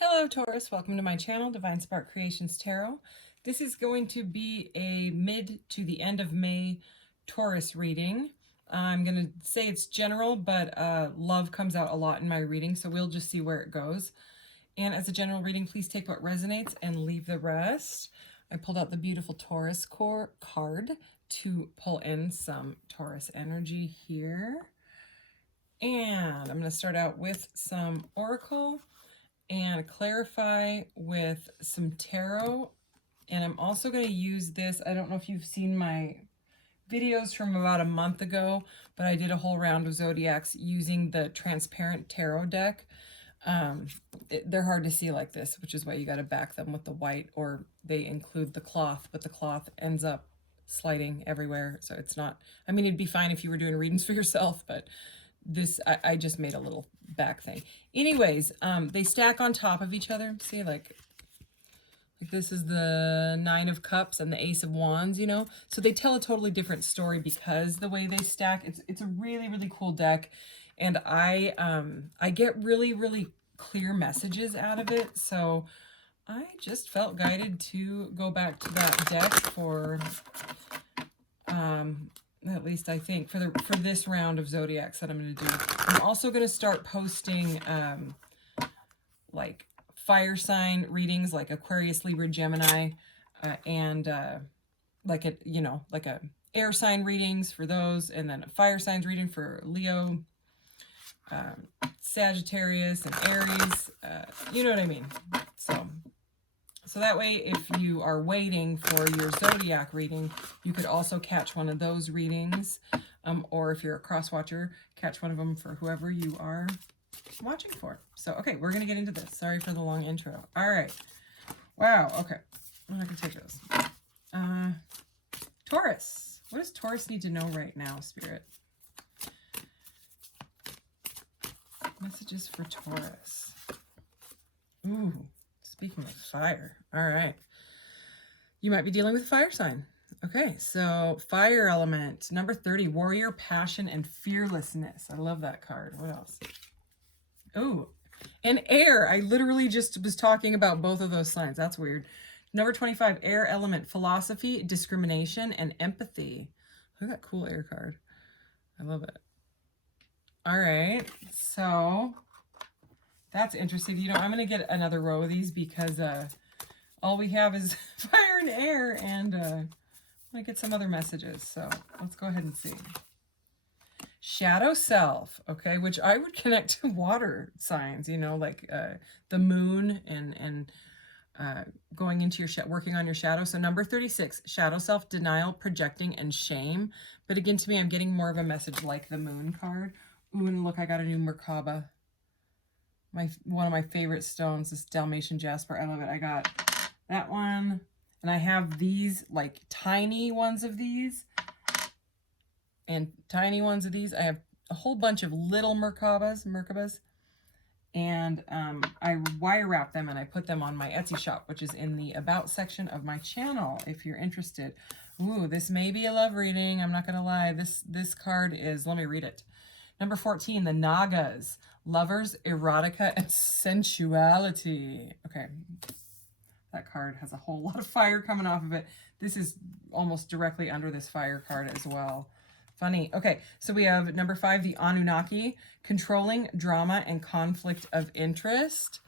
Hello Taurus, welcome to my channel, Divine Spark Creations Tarot. This is going to be a mid to the end of May Taurus reading. I'm going to say it's general, but love comes out a lot in my reading, so we'll just see where it goes. And as a general reading, please take what resonates and leave the rest. I pulled out the beautiful Taurus core card to pull in some Taurus energy here. And I'm going to start out with some Oracle and clarify with some tarot. And I'm also going to use this. I don't know if you've seen my videos from about a month ago, but I did a whole round of zodiacs using the transparent tarot deck. They're hard to see like this, which is why you got to back them with the white, or they include the cloth, but the cloth ends up sliding everywhere. So it's not, I mean, it'd be fine if you were doing readings for yourself, but this, I just made a little back thing. Anyways, they stack on top of each other. See, like this is the Nine of Cups and the Ace of Wands, you know? So they tell a totally different story because the way they stack, it's a really, really cool deck. And I get really, really clear messages out of it. So I just felt guided to go back to that deck for, at least I think, for this round of zodiacs that I'm going to do. I'm also going to start posting like fire sign readings, like Aquarius, Libra, Gemini, and like a air sign readings for those, and then a fire signs reading for Leo, Sagittarius, and Aries. You know what I mean? So that way, if you are waiting for your zodiac reading, you could also catch one of those readings. Or if you're a cross watcher, catch one of them for whoever you are watching for. So, okay, we're going to get into this. Sorry for the long intro. All right. Wow. Okay. I'm not going to take those. Taurus. What does Taurus need to know right now, Spirit? Messages for Taurus. Ooh. Speaking of fire, all right. You might be dealing with a fire sign. Okay, so fire element, number 30, warrior, passion, and fearlessness. I love that card. What else? Oh, and air. I literally just was talking about both of those signs. That's weird. Number 25, air element, philosophy, discrimination, and empathy. Look at that cool air card. I love it. All right, so that's interesting. You know, I'm going to get another row of these because all we have is fire and air, and I'm going to get some other messages. So let's go ahead and see. Shadow self, okay, which I would connect to water signs, you know, like the moon and going into your working on your shadow. So number 36, shadow self, denial, projecting, and shame. But again, to me, I'm getting more of a message like the moon card. Ooh, and look, I got a new Merkaba. One of my favorite stones, this Dalmatian jasper. I love it. I got that one, and I have these like tiny ones of these and tiny ones of these. I have a whole bunch of little Merkabas, and I wire wrap them and I put them on my Etsy shop, which is in the about section of my channel if you're interested. Ooh, this may be a love reading. I'm not gonna lie. This card is, let me read it. Number 14, the Nagas, lovers, erotica, and sensuality. Okay, that card has a whole lot of fire coming off of it. This is almost directly under this fire card as well. Funny. Okay, so we have number 5, the Anunnaki, controlling, drama, and conflict of interest.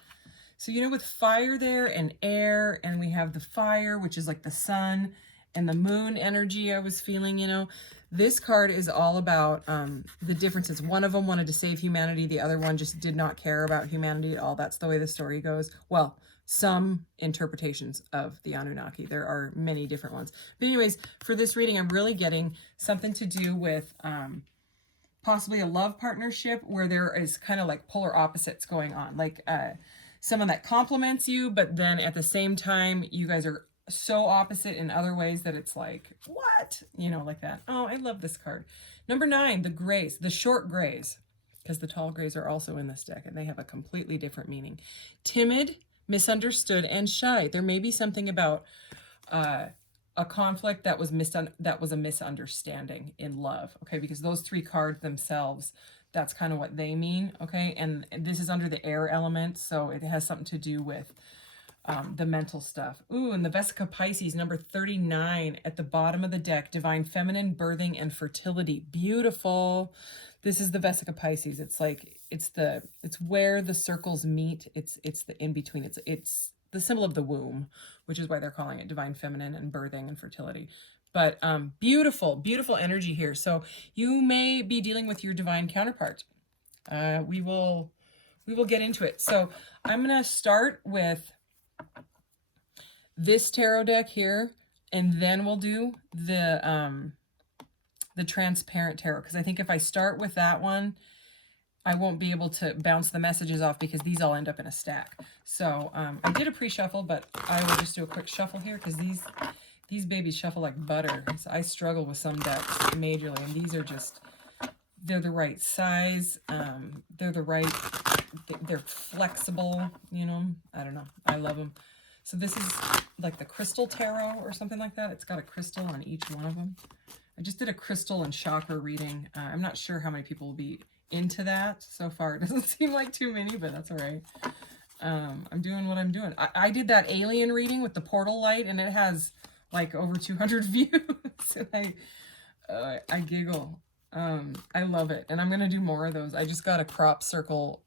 So, you know, with fire there and air, and we have the fire, which is like the sun, and the moon energy I was feeling, you know. This card is all about the differences. One of them wanted to save humanity. The other one just did not care about humanity at all. That's the way the story goes. Well, some interpretations of the Anunnaki. There are many different ones. But anyways, for this reading, I'm really getting something to do with possibly a love partnership where there is kind of like polar opposites going on. Like someone that compliments you, but then at the same time, you guys are so opposite in other ways that it's like, what? You know, like that. Oh, I love this card. Number 9, the grays, the short grays, because the tall grays are also in this deck and they have a completely different meaning. Timid, misunderstood, and shy. There may be something about a conflict that was a misunderstanding in love. Okay, because those 3 cards themselves, that's kind of what they mean, okay? And this is under the air element, so it has something to do with the mental stuff. Ooh, and the Vesica Pisces, number 39 at the bottom of the deck, divine feminine, birthing, and fertility. Beautiful. This is the Vesica Pisces. It's like, it's where the circles meet. It's the in-between. It's the symbol of the womb, which is why they're calling it divine feminine and birthing and fertility. But beautiful, beautiful energy here. So you may be dealing with your divine counterpart. We will get into it. So I'm going to start with this tarot deck here, and then we'll do the transparent tarot, because I think if I start with that one, I won't be able to bounce the messages off because these all end up in a stack. So I did a pre-shuffle, but I will just do a quick shuffle here because these babies shuffle like butter. So I struggle with some decks majorly, and these are just, they're the right size. They're flexible, you know, I don't know. I love them. So this is like the crystal tarot or something like that. It's got a crystal on each one of them. I just did a crystal and chakra reading. I'm not sure how many people will be into that. So far, it doesn't seem like too many, but that's all right. I'm doing what I'm doing. I did that alien reading with the portal light, and it has like over 200 views. And I giggle. I love it. And I'm going to do more of those. I just got a crop circle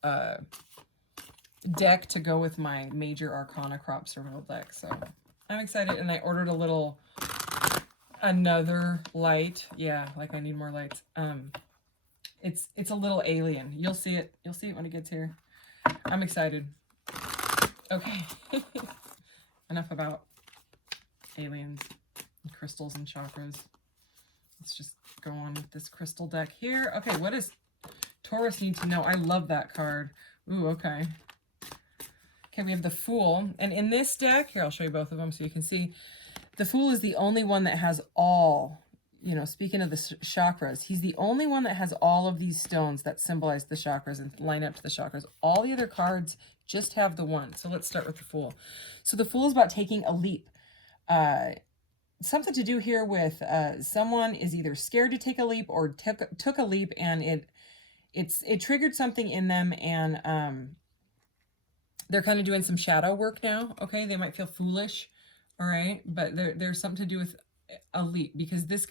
deck to go with my major arcana crop circle deck. So I'm excited. And I ordered another light. Yeah, like I need more lights. It's a little alien. You'll see it. You'll see it when it gets here. I'm excited. Okay. Enough about aliens and crystals and chakras. Let's just go on with this crystal deck here. Okay, what does Taurus need to know? I love that card. Ooh, okay. Okay, we have the Fool. And in this deck, here, I'll show you both of them so you can see. The Fool is the only one that has all, you know, speaking of the chakras, he's the only one that has all of these stones that symbolize the chakras and line up to the chakras. All the other cards just have the one. So let's start with the Fool. So the Fool is about taking a leap. Something to do here with someone is either scared to take a leap or took a leap, and it triggered something in them, and they're kind of doing some shadow work now. Okay, they might feel foolish, all right, but there's something to do with a leap, because this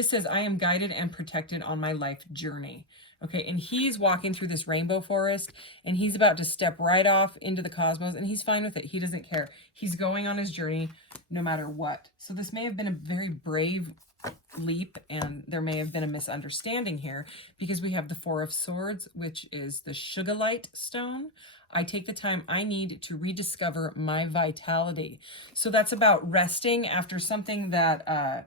says, I am guided and protected on my life journey. Okay, and he's walking through this rainbow forest, and he's about to step right off into the cosmos, and he's fine with it. He doesn't care. He's going on his journey no matter what. So this may have been a very brave leap, and there may have been a misunderstanding here, because we have the Four of Swords, which is the Sugarlight stone. I take the time I need to rediscover my vitality. So that's about resting after something that,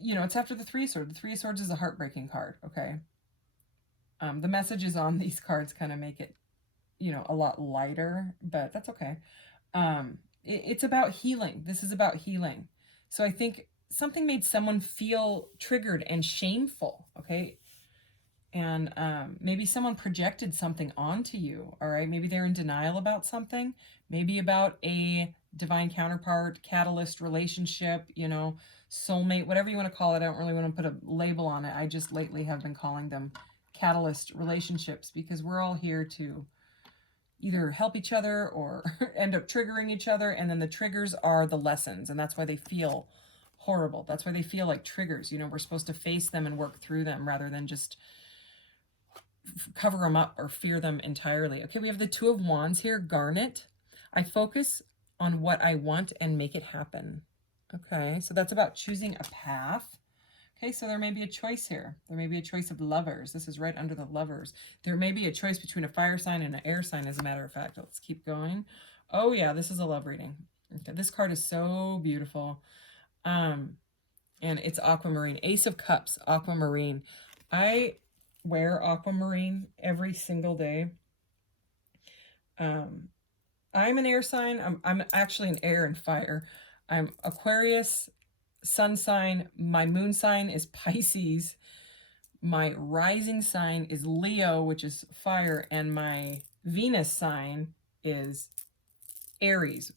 you know, it's after the Three of Swords. The Three of Swords is a heartbreaking card, okay? The messages on these cards kind of make it, you know, a lot lighter, but that's okay. It's about healing. This is about healing. So I think something made someone feel triggered and shameful, okay? And maybe someone projected something onto you, all right? Maybe they're in denial about something, maybe about a divine counterpart, catalyst relationship, you know, soulmate, whatever you want to call it. I don't really want to put a label on it. I just lately have been calling them catalyst relationships, because we're all here to either help each other or end up triggering each other. And then the triggers are the lessons, and that's why they feel horrible. That's why they feel like triggers. You know, we're supposed to face them and work through them rather than just cover them up or fear them entirely. Okay, we have the Two of Wands here, Garnet. I focus on what I want and make it happen. Okay, so that's about choosing a path. Okay, so there may be a choice here. There may be a choice of lovers. This is right under the lovers. There may be a choice between a fire sign and an air sign, as a matter of fact. Let's keep going. Oh yeah, this is a love reading. Okay, this card is so beautiful. And it's aquamarine. Ace of Cups, aquamarine. I wear aquamarine every single day. I'm an air sign. I'm actually an air and fire. I'm Aquarius, sun sign. My moon sign is Pisces. My rising sign is Leo, which is fire, and my Venus sign is Aries.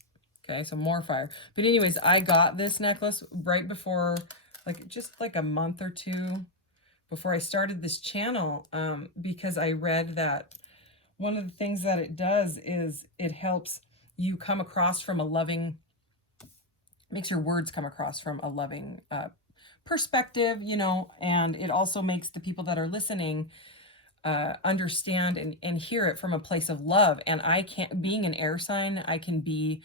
Okay, so more fire. But anyways, I got this necklace right before, like just like a month or two before I started this channel, because I read that one of the things that it does is it helps you come across from a loving, makes your words come across from a loving perspective, you know, and it also makes the people that are listening understand and hear it from a place of love. And I can't, being an air sign, I can be,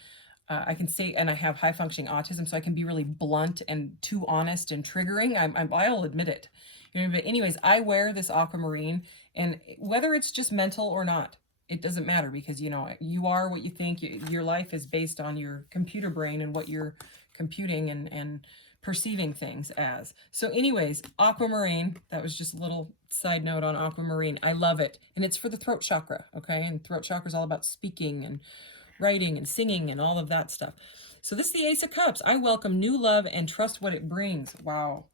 I can say, and I have high functioning autism, so I can be really blunt and too honest and triggering. I'll admit it. You know, but anyways, I wear this aquamarine, and whether it's just mental or not, it doesn't matter, because, you know, you are what you think. Your life is based on your computer brain and what you're computing and perceiving things as. So anyways, aquamarine, that was just a little side note on aquamarine. I love it. And it's for the throat chakra, okay? And throat chakra is all about speaking and writing and singing and all of that stuff. So this is the Ace of Cups. I welcome new love and trust what it brings. Wow.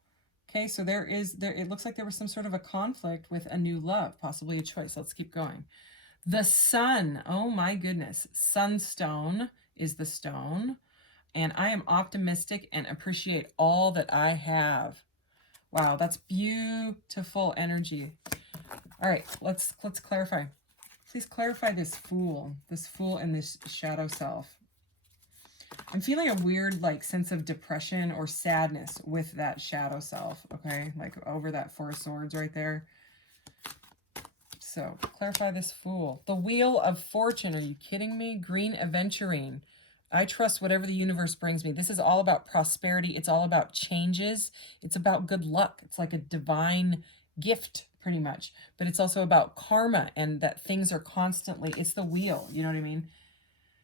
Okay, so it looks like there was some sort of a conflict with a new love, possibly a choice. Let's keep going. The sun. Oh my goodness. Sunstone is the stone. And I am optimistic and appreciate all that I have. Wow, that's beautiful energy. All right, let's clarify. Please clarify this fool and this shadow self. I'm feeling a weird like sense of depression or sadness with that shadow self, okay? Like over that Four of Swords right there. So clarify this fool. The Wheel of Fortune. Are you kidding me? Green aventurine. I trust whatever the universe brings me. This is all about prosperity. It's all about changes. It's about good luck. It's like a divine gift, pretty much. But it's also about karma and that things are constantly, it's the wheel, you know what I mean?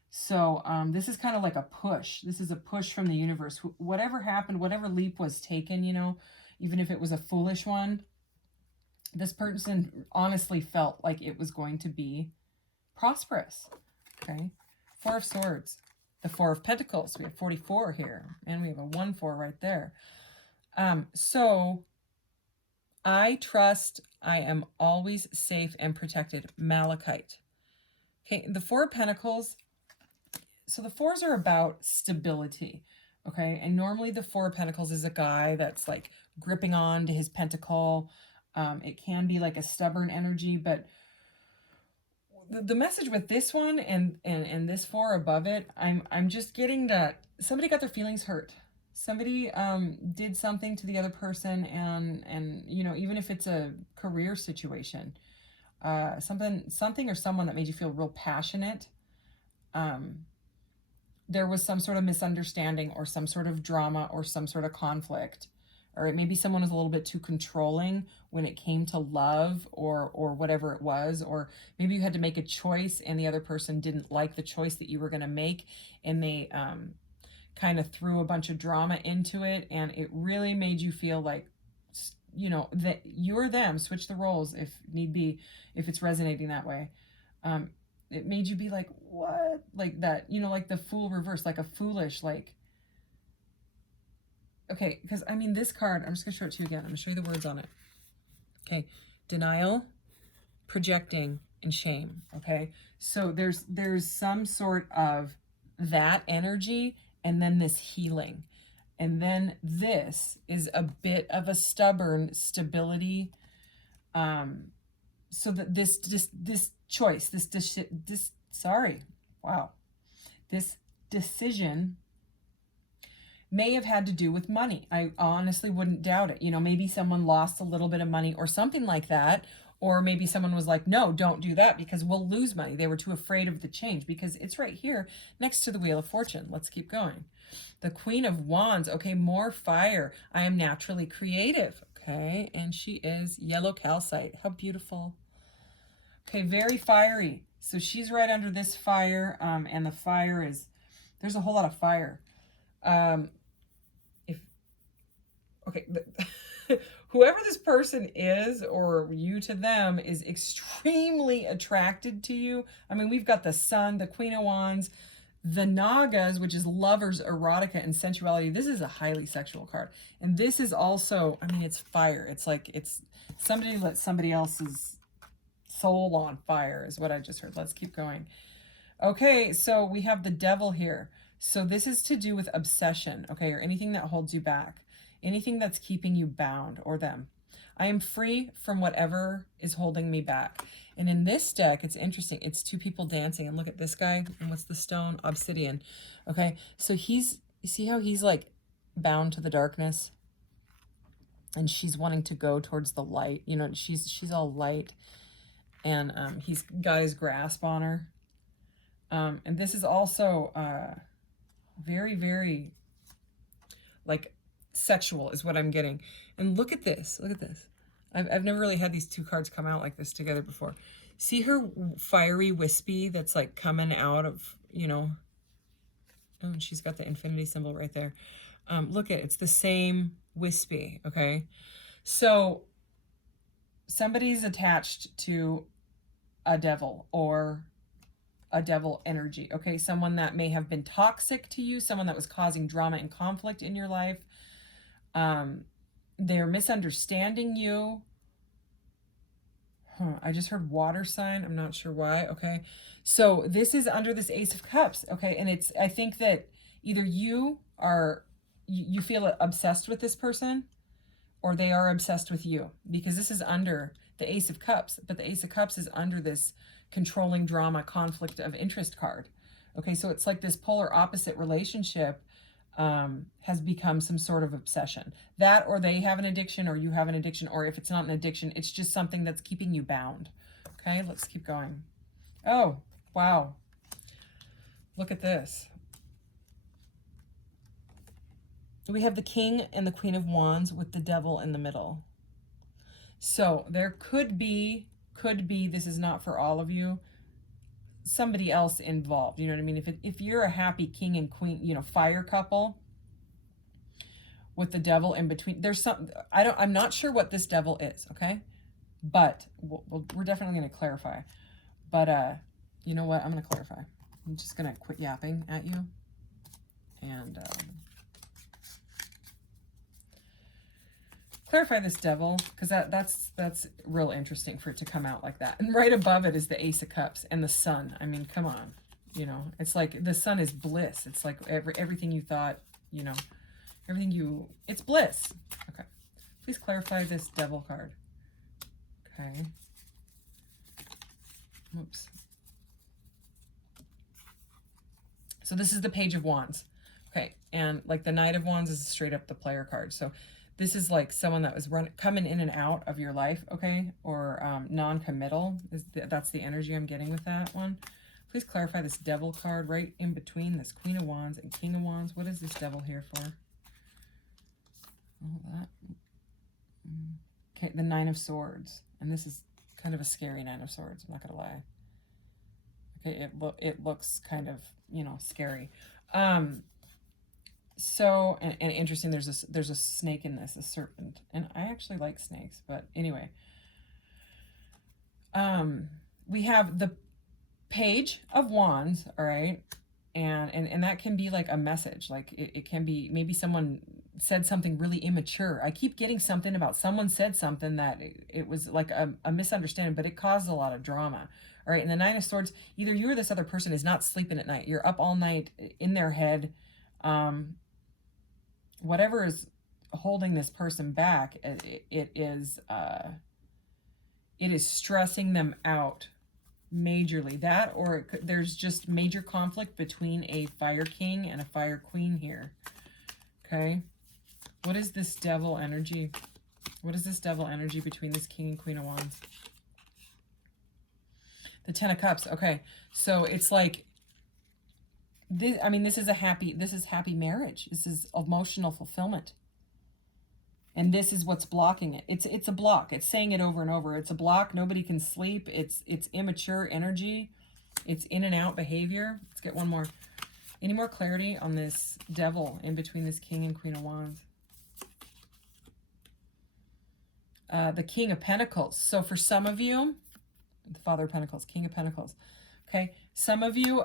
So this is kind of like a push. This is a push from the universe. Whatever happened, whatever leap was taken, you know, even if it was a foolish one, this person honestly felt like it was going to be prosperous, okay? Four of Swords. The Four of Pentacles. We have 44 here, and we have a 1-4 right there. So I trust I am always safe and protected. Malachite. Okay, the Four of Pentacles. So the fours are about stability. Okay, and normally the Four of Pentacles is a guy that's like gripping on to his pentacle. It can be like a stubborn energy, but the message with this one and this four above it, I'm just getting that somebody got their feelings hurt. Somebody did something to the other person, and you know, even if it's a career situation, something or someone that made you feel real passionate. There was some sort of misunderstanding or some sort of drama or some sort of conflict. Or maybe someone was a little bit too controlling when it came to love or whatever it was. Or maybe you had to make a choice and the other person didn't like the choice that you were going to make. And they kind of threw a bunch of drama into it. And it really made you feel like, you know, that you're them. Switch the roles if need be, if it's resonating that way. It made you be like, what? Like that, you know, like the fool reverse, like a foolish, like, okay, because I mean, this card, I'm just going to show it to you again. I'm going to show you the words on it. Okay, denial, projecting, and shame. Okay, so there's some sort of that energy, and then this healing. And then this is a bit of a stubborn stability. So that this choice, this decision may have had to do with money. I honestly wouldn't doubt it. You know, maybe someone lost a little bit of money or something like that. Or maybe someone was like, no, don't do that because we'll lose money. They were too afraid of the change because it's right here next to the Wheel of Fortune. Let's keep going. The Queen of Wands. Okay, more fire. I am naturally creative. Okay, and she is yellow calcite. How beautiful. Okay, very fiery. So she's right under this fire. And the fire is, there's a whole lot of fire. Whoever this person is, or you to them, is extremely attracted to you. I mean, we've got the Sun, the Queen of Wands, the Nagas, which is lovers, erotica, and sensuality. This is a highly sexual card. And this is also, I mean, it's fire. It's like, it's somebody lit somebody else's soul on fire is what I just heard. Let's keep going. Okay, so we have the Devil here. So this is to do with obsession, okay, or anything that holds you back. Anything that's keeping you bound, or them. I am free from whatever is holding me back. And in this deck, it's interesting. It's two people dancing. And look at this guy. And what's the stone? Obsidian. Okay. So he's, you see how he's like bound to the darkness? And she's wanting to go towards the light. You know, she's all light. And he's got his grasp on her. And this is also very, very like sexual is what I'm getting. And look at this. Look at this. I've never really had these two cards come out like this together before. See her fiery wispy that's like coming out of, you know. Oh, and she's got the infinity symbol right there. Look at it. It's the same wispy, okay? So somebody's attached to a devil or a devil energy, okay? Someone that may have been toxic to you, someone that was causing drama and conflict in your life. They're misunderstanding you. I just heard water sign. I'm not sure why. Okay. So this is under this Ace of Cups. Okay. And it's, I think that either you feel obsessed with this person or they are obsessed with you, because this is under the Ace of Cups, but the Ace of Cups is under this controlling drama, conflict of interest card. Okay. So it's like this polar opposite relationship has become some sort of obsession. That, or they have an addiction, or you have an addiction, or if it's not an addiction, it's just something that's keeping you bound. Okay, let's keep going. Oh, wow. Look at this. We have the King and the Queen of Wands with the Devil in the middle. So there could be, this is not for all of you, somebody else involved. You know what I mean? If you're a happy king and queen, you know, fire couple with the devil in between, there's some, I'm not sure what this devil is. Okay. But we're definitely going to clarify, but, you know what? I'm going to clarify. I'm just going to quit yapping at you and, clarify this devil, because that's real interesting for it to come out like that. And right above it is the Ace of Cups and the Sun. I mean, come on, you know, it's like the Sun is bliss. It's like everything you thought, you know, it's bliss. Okay, please clarify this devil card. Okay. Oops. So this is the Page of Wands. Okay, and like the Knight of Wands is straight up the player card. So this is like someone that was coming in and out of your life, okay? Or non-committal. That's the energy I'm getting with that one. Please clarify this devil card right in between this Queen of Wands and King of Wands. What is this devil here for? Oh, that. Okay, the Nine of Swords. And this is kind of a scary Nine of Swords, I'm not going to lie. Okay, it looks kind of, you know, scary. So, and interesting, there's a snake in this, a serpent. And I actually like snakes, but anyway. We have the Page of Wands, all right? And that can be like a message. Like it can be, maybe someone said something really immature. I keep getting something about someone said something that it was like a misunderstanding, but it caused a lot of drama. All right, and the Nine of Swords, either you or this other person is not sleeping at night. You're up all night in their head. Whatever is holding this person back, it is stressing them out majorly. That, or there's just major conflict between a fire king and a fire queen here. Okay, what is this devil energy? What is this devil energy between this King and Queen of Wands? The Ten of Cups. Okay, so it's like this. I mean, this is happy marriage. This is emotional fulfillment, and this is what's blocking it. It's a block. It's saying it over and over. It's a block. Nobody can sleep. It's immature energy. It's in and out behavior. Let's get one more. Any more clarity on this devil in between this King and Queen of Wands? The King of Pentacles. So for some of you, the Father of Pentacles, King of Pentacles. Okay, some of you,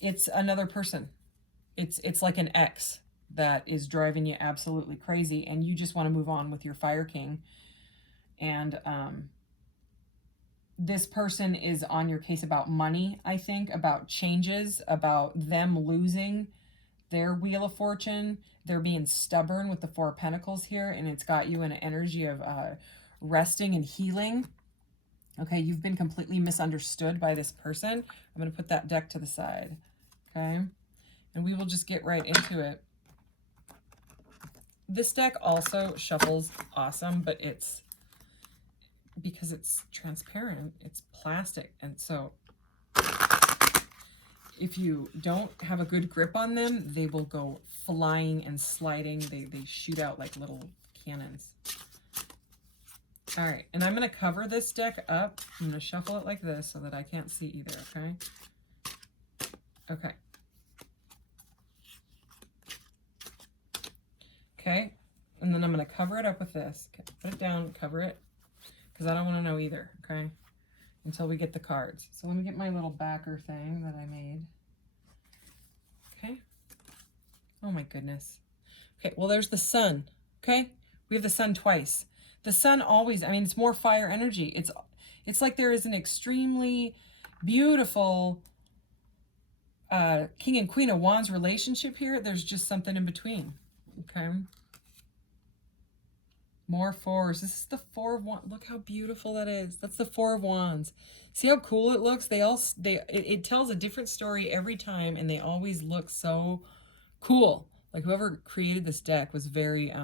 it's another person. It's like an ex that is driving you absolutely crazy, and you just want to move on with your Fire King. And this person is on your case about money, I think, about changes, about them losing their Wheel of Fortune. They're being stubborn with the Four of Pentacles here, and it's got you in an energy of resting and healing. Okay, you've been completely misunderstood by this person. I'm going to put that deck to the side. Okay, and we will just get right into it. This deck also shuffles awesome, but it's because it's transparent, it's plastic, and so if you don't have a good grip on them, they will go flying and sliding. They shoot out like little cannons. All right, and I'm going to cover this deck up. I'm going to shuffle it like this so that I can't see either, okay? Okay. Okay, and then I'm going to cover it up with this. Okay, put it down, cover it, because I don't want to know either, okay? Until we get the cards. So let me get my little backer thing that I made. Okay. Oh my goodness. Okay, well there's the sun, okay? We have the sun twice. The sun always, I mean, it's more fire energy. It's like there is an extremely beautiful King and Queen of Wands relationship here. There's just something in between, okay? More fours. This is the Four of Wands. Look how beautiful that is. That's the Four of Wands. See how cool it looks? It tells a different story every time, and they always look so cool. Like whoever created this deck was very, I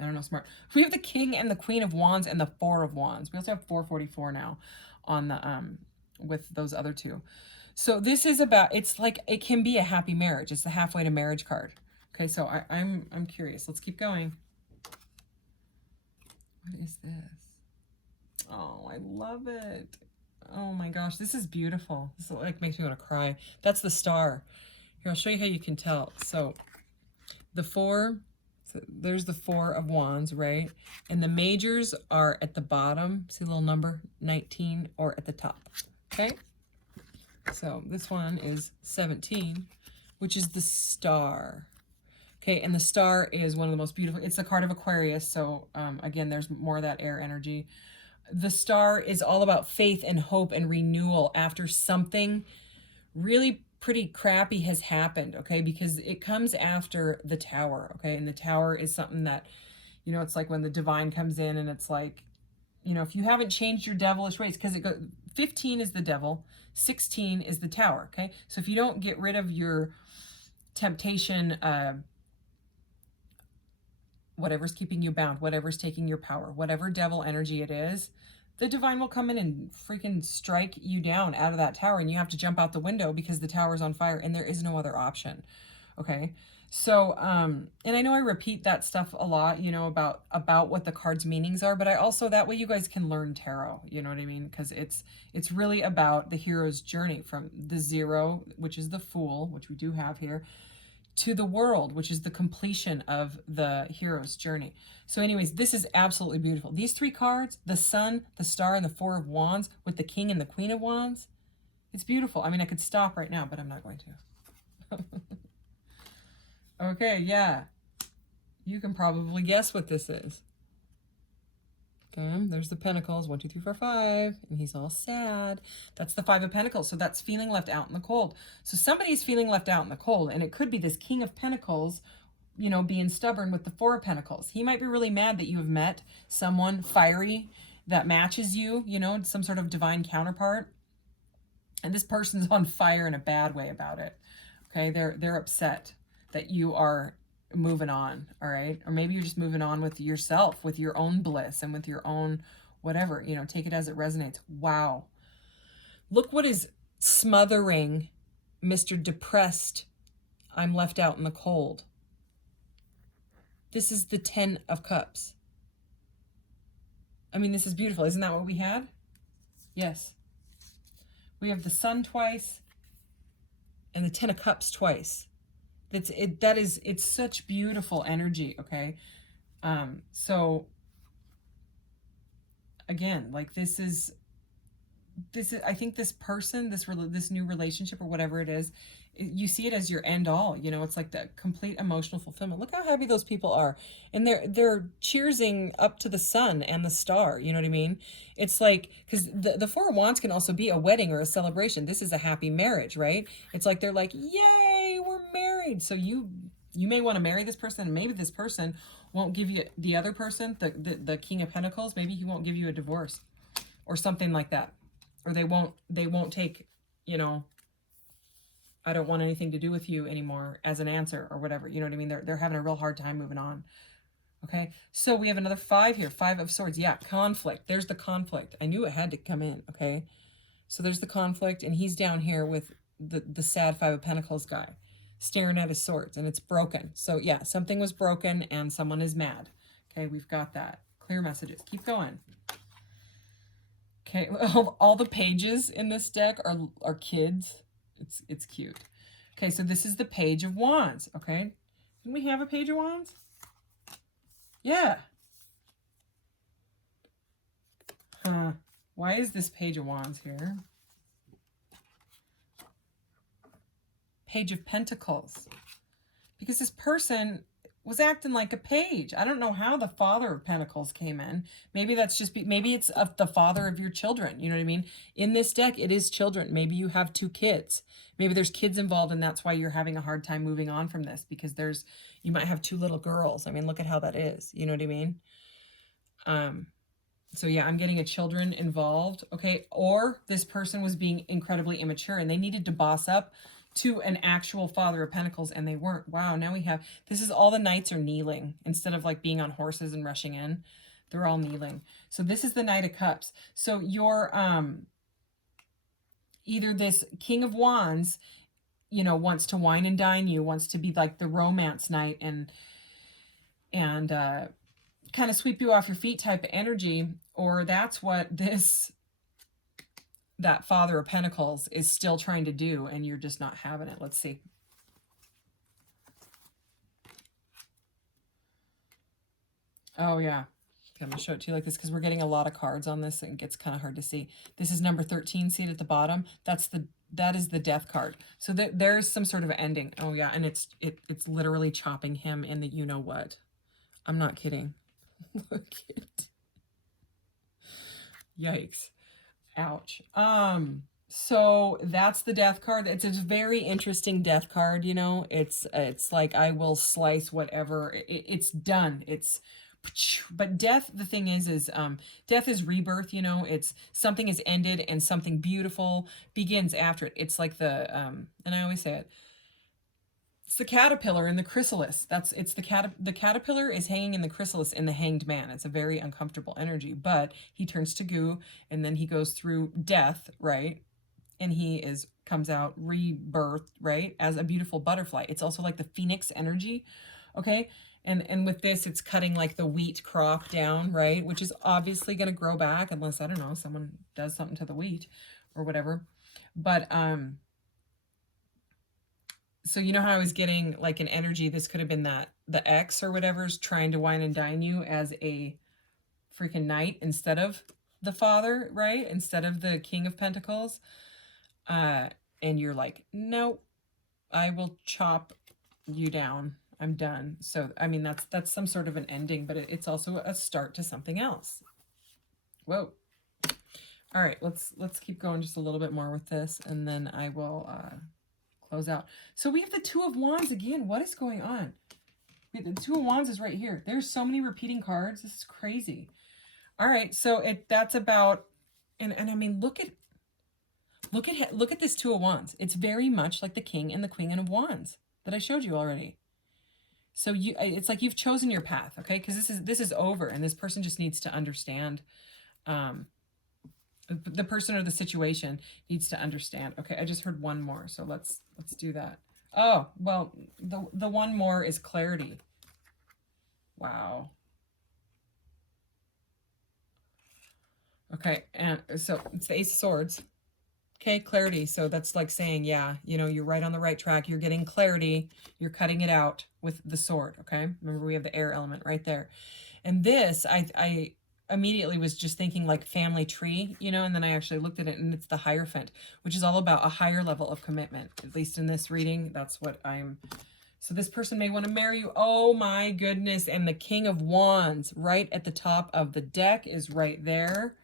don't know, smart. We have the King and the Queen of Wands and the Four of Wands. We also have 444 now on the, with those other two. So this is about, it's like, it can be a happy marriage. It's the halfway to marriage card. Okay, so I'm curious. Let's keep going. What is this? Oh, I love it. Oh my gosh, this is beautiful. This like makes me want to cry. That's the star. Here, I'll show you how you can tell. So the four, so there's the Four of Wands, right? And the majors are at the bottom. See the little number, 19, or at the top, okay? So this one is 17, which is the star. Okay, and the star is one of the most beautiful. It's the card of Aquarius, so again, there's more of that air energy. The star is all about faith and hope and renewal after something really pretty crappy has happened, okay? Because it comes after the Tower, okay? And the Tower is something that, you know, it's like when the divine comes in and it's like, you know, if you haven't changed your devilish ways, because it goes, 15 is the devil, 16 is the Tower, okay? So if you don't get rid of your temptation, whatever's keeping you bound, whatever's taking your power, whatever devil energy it is, the divine will come in and freaking strike you down out of that tower, and you have to jump out the window because the tower's on fire and there is no other option. Okay. So, and I know I repeat that stuff a lot, you know, about what the cards' meanings are, but I also, that way you guys can learn tarot, you know what I mean? Because it's really about the hero's journey from the zero, which is the Fool, which we do have here, to the world, which is the completion of the hero's journey. So anyways, this is absolutely beautiful. These three cards, the Sun, the Star, and the Four of Wands with the King and the Queen of Wands, it's beautiful. I mean, I could stop right now, but I'm not going to. Okay, yeah. You can probably guess what this is. Okay, there's the Pentacles, 1, 2, 3, 4, 5, and he's all sad. That's the Five of Pentacles, so that's feeling left out in the cold. So somebody's feeling left out in the cold, and it could be this King of Pentacles, you know, being stubborn with the Four of Pentacles. He might be really mad that you have met someone fiery that matches you, you know, some sort of divine counterpart, and this person's on fire in a bad way about it. Okay, they're upset that you are moving on, all right? Or maybe you're just moving on with yourself, with your own bliss and with your own whatever, you know, take it as it resonates. Wow. Look what is smothering Mr. Depressed, I'm left out in the cold. This is the 10 of Cups. I mean, this is beautiful. Isn't that what we had? Yes. We have the Sun twice and the 10 of Cups twice. It's such beautiful energy, okay? So again, like this is I think this person, this new relationship or whatever it is, you see it as your end all, you know, it's like the complete emotional fulfillment. Look how happy those people are. And they're cheersing up to the Sun and the Star, you know what I mean? It's like, because the Four of Wands can also be a wedding or a celebration. This is a happy marriage, right? It's like they're like, yay, they were married. So you may want to marry this person, and maybe this person won't give you, the other person, the King of Pentacles, maybe he won't give you a divorce or something like that. Or they won't take, you know, I don't want anything to do with you anymore as an answer or whatever. You know what I mean? They're having a real hard time moving on. Okay, so we have another 5 here, 5 of Swords. Yeah, conflict. There's the conflict. I knew it had to come in, okay? So there's the conflict, and he's down here with the sad 5 of Pentacles guy staring at his swords, and it's broken. So yeah, something was broken and someone is mad. Okay, we've got that. Clear messages. Keep going. Okay, all the pages in this deck are kids. It's cute. Okay, so this is the Page of Wands, okay? Didn't we have a Page of Wands? Yeah. Huh. Why is this Page of Wands here? Page of Pentacles. Because this person was acting like a page. I don't know how the Father of Pentacles came in. Maybe that's just, maybe it's of the father of your children. You know what I mean? In this deck, it is children. Maybe you have 2 kids. Maybe there's kids involved, and that's why you're having a hard time moving on from this, because you might have 2 little girls. I mean, look at how that is. You know what I mean? So yeah, I'm getting a children involved. Okay. Or this person was being incredibly immature and they needed to boss up to an actual Father of Pentacles, and they weren't. Wow, now we have, this is all the knights are kneeling instead of like being on horses and rushing in. They're all kneeling. So this is the Knight of Cups. So you're either this King of Wands, you know, wants to wine and dine you, wants to be like the romance knight and kind of sweep you off your feet type of energy, or that's what that Father of Pentacles is still trying to do, and you're just not having it. Let's see. Oh, yeah. Okay, I'm going to show it to you like this because we're getting a lot of cards on this and it gets kind of hard to see. This is number 13. See it at the bottom? That is the Death card. So there's some sort of ending. Oh, yeah, and it's literally chopping him in the you-know-what. I'm not kidding. Look at it. Yikes. Ouch. So that's the Death card. It's a very interesting Death card, you know. It's like I will slice whatever. It's done. But death, the thing is death is rebirth, you know. It's something is ended and something beautiful begins after it. It's like the and I always say it. It's the caterpillar in the chrysalis. The caterpillar is hanging in the chrysalis in the Hanged Man. It's a very uncomfortable energy, but he turns to goo, and then he goes through death, right? And he comes out rebirth, right? As a beautiful butterfly. It's also like the phoenix energy, okay? And with this, it's cutting like the wheat crop down, right? Which is obviously going to grow back unless, I don't know, someone does something to the wheat or whatever. But, so you know how I was getting like an energy, this could have been the ex or whatever's trying to wine and dine you as a freaking knight instead of the Father, right? Instead of the King of Pentacles. And you're like, no, I will chop you down. I'm done. So, I mean, that's some sort of an ending, but it's also a start to something else. Whoa. All right, let's keep going just a little bit more with this, and then I will close out. So we have the Two of Wands again. What is going on? The Two of Wands is right here. There's so many repeating cards. This is crazy. All right, so that's about, and I mean, look at this Two of Wands. It's very much like the King and the Queen of Wands that I showed you already. So it's like you've chosen your path, okay? Because this is over, and this person just needs to understand. The person or the situation needs to understand. Okay, I just heard one more, so let's do that. Oh, well, the one more is clarity. Wow. Okay, and so it's the Ace of Swords. Okay, clarity. So that's like saying, yeah, you know, you're right on the right track. You're getting clarity. You're cutting it out with the sword, okay? Remember, we have the air element right there. And this, I immediately was just thinking like family tree, you know, and then I actually looked at it, and it's the Hierophant, which is all about a higher level of commitment. At least in this reading, that's what so this person may want to marry you. Oh my goodness. And the King of Wands right at the top of the deck is right there.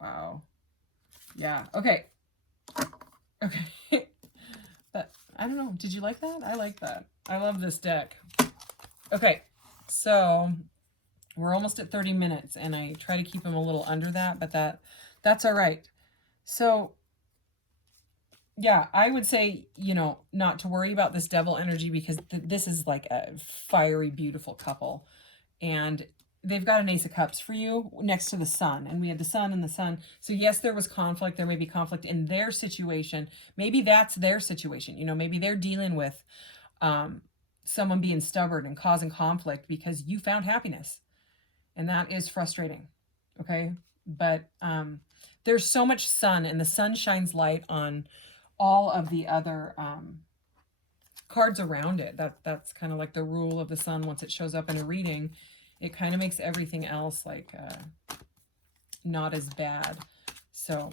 Wow. Yeah. Okay. Okay. But I don't know. Did you like that? I like that. I love this deck. Okay, so we're almost at 30 minutes, and I try to keep them a little under that, but that's all right. So, yeah, I would say, you know, not to worry about this devil energy, because this is like a fiery, beautiful couple. And they've got an Ace of Cups for you next to the Sun. And we had the Sun and the Sun. So yes, there was conflict. There may be conflict in their situation. Maybe that's their situation. You know, maybe they're dealing with someone being stubborn and causing conflict because you found happiness. And that is frustrating. Okay. But there's so much sun, and the sun shines light on all of the other cards around it. That's kind of like the rule of the sun. Once it shows up in a reading, it kind of makes everything else like not as bad. So,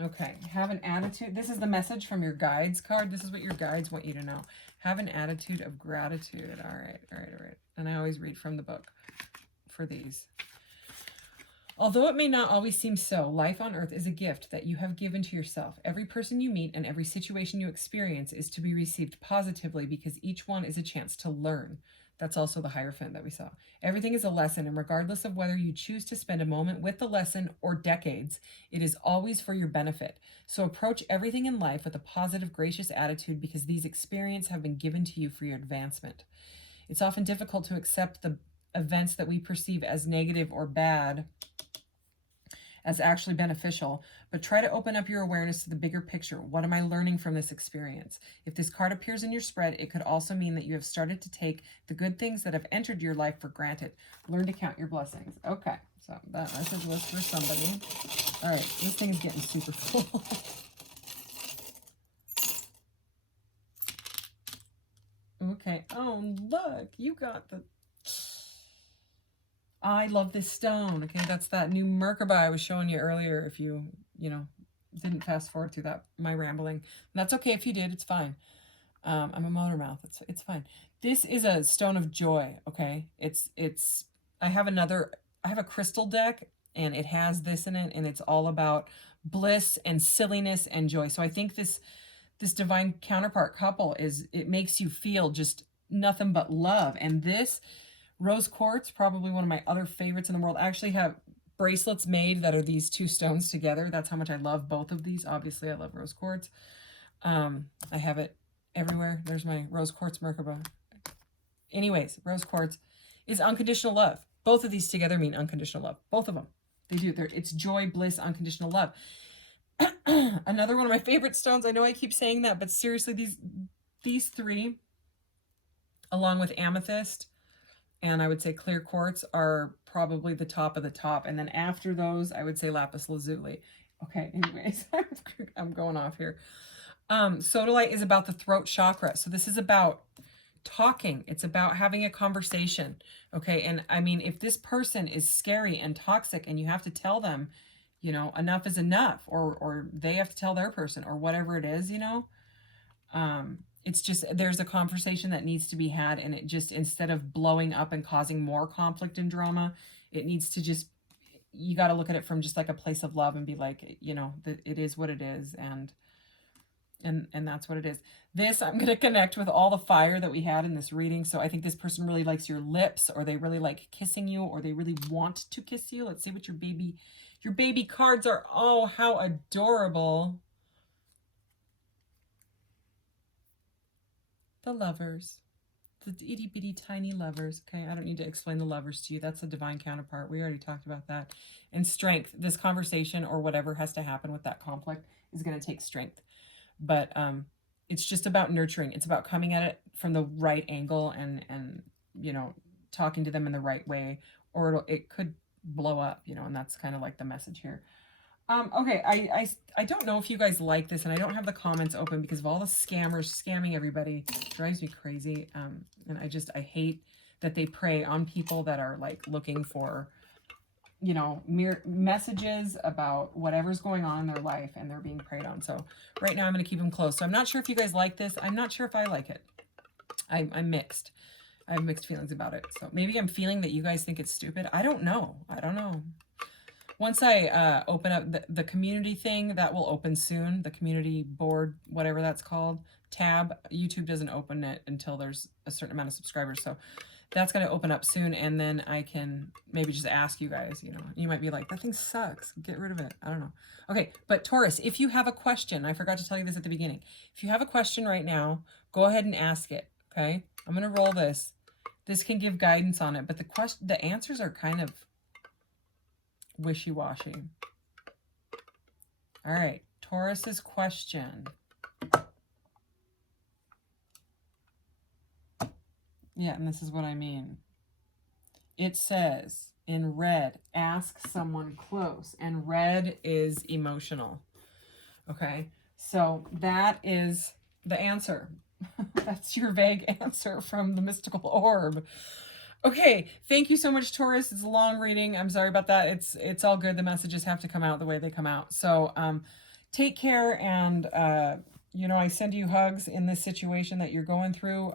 okay, have an attitude. This is the message from your guides card. This is what your guides want you to know. Have an attitude of gratitude. All right, all right, all right. And I always read from the book for these. Although it may not always seem so, life on earth is a gift that you have given to yourself. Every person you meet and every situation you experience is to be received positively, because each one is a chance to learn. That's also the Hierophant that we saw. Everything is a lesson, and regardless of whether you choose to spend a moment with the lesson or decades, it is always for your benefit. So approach everything in life with a positive, gracious attitude, because these experiences have been given to you for your advancement. It's often difficult to accept the events that we perceive as negative or bad as actually beneficial, but try to open up your awareness to the bigger picture. What am I learning from this experience? If this card appears in your spread, it could also mean that you have started to take the good things that have entered your life for granted. Learn to count your blessings. Okay, so that message was for somebody. All right, this thing is getting super full. Okay, oh, look, you got the... I love this stone. Okay, that's that new Merkaba I was showing you earlier. If you didn't fast forward through that, my rambling. And that's okay if you did. It's fine. I'm a motor mouth. It's fine. This is a stone of joy. Okay, I have a crystal deck, and it has this in it, and it's all about bliss and silliness and joy. So I think this divine counterpart couple it makes you feel just nothing but love. And this rose quartz, probably one of my other favorites in the world. I actually have bracelets made that are these two stones together. That's how much I love both of these. Obviously, I love rose quartz. I have it everywhere. There's my rose quartz Merkaba. Anyways, rose quartz is unconditional love. Both of these together mean unconditional love. Both of them. They do. It's joy, bliss, unconditional love. Another one of my favorite stones. I know I keep saying that, but seriously, these three, along with amethyst, and I would say clear quartz, are probably the top of the top. And then after those, I would say lapis lazuli. Okay, anyways, I'm going off here. Sodalite is about the throat chakra. So this is about talking. It's about having a conversation. Okay, and I mean, if this person is scary and toxic and you have to tell them, enough is enough, or they have to tell their person, or whatever it is, it's just, there's a conversation that needs to be had, and it just, instead of blowing up and causing more conflict and drama, it needs to just, you got to look at it from just like a place of love and be like, it is what it is, and that's what it is. This, I'm going to connect with all the fire that we had in this reading. So I think this person really likes your lips, or they really like kissing you, or they really want to kiss you. Let's see what your baby cards are. Oh, how adorable. The lovers, the itty bitty tiny lovers. Okay, I don't need to explain the lovers to you. That's a divine counterpart. We already talked about that. And strength. This conversation or whatever has to happen with that conflict is going to take strength. But it's just about nurturing. It's about coming at it from the right angle and talking to them in the right way, or it could blow up, and that's kind of like the message here. Okay, I don't know if you guys like this, and I don't have the comments open because of all the scammers scamming everybody. It drives me crazy. And I hate that they prey on people that are like looking for, mere messages about whatever's going on in their life, and they're being preyed on. So right now I'm going to keep them close. So I'm not sure if you guys like this. I'm not sure if I like it. I'm mixed. I have mixed feelings about it. So maybe I'm feeling that you guys think it's stupid. I don't know. Once I open up the community thing, that will open soon. The community board, whatever that's called, tab. YouTube doesn't open it until there's a certain amount of subscribers. So that's going to open up soon. And then I can maybe just ask you guys, you know, you might be like, that thing sucks. Get rid of it. I don't know. Okay. But Taurus, if you have a question, I forgot to tell you this at the beginning. If you have a question right now, go ahead and ask it. Okay. I'm going to roll this. This can give guidance on it, but the answers are kind of wishy-washy. All right, Taurus's question. Yeah, and this is what I mean. It says in red, ask someone close, and red is emotional. Okay, so that is the answer. That's your vague answer from the mystical orb. Okay, thank you so much, Taurus. It's a long reading. I'm sorry about that. It's all good. The messages have to come out the way they come out. So take care, and you know, I send you hugs in this situation that you're going through.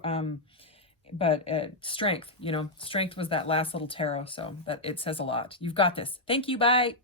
But strength, you know, strength was that last little tarot, so that it says a lot. You've got this. Thank you. Bye.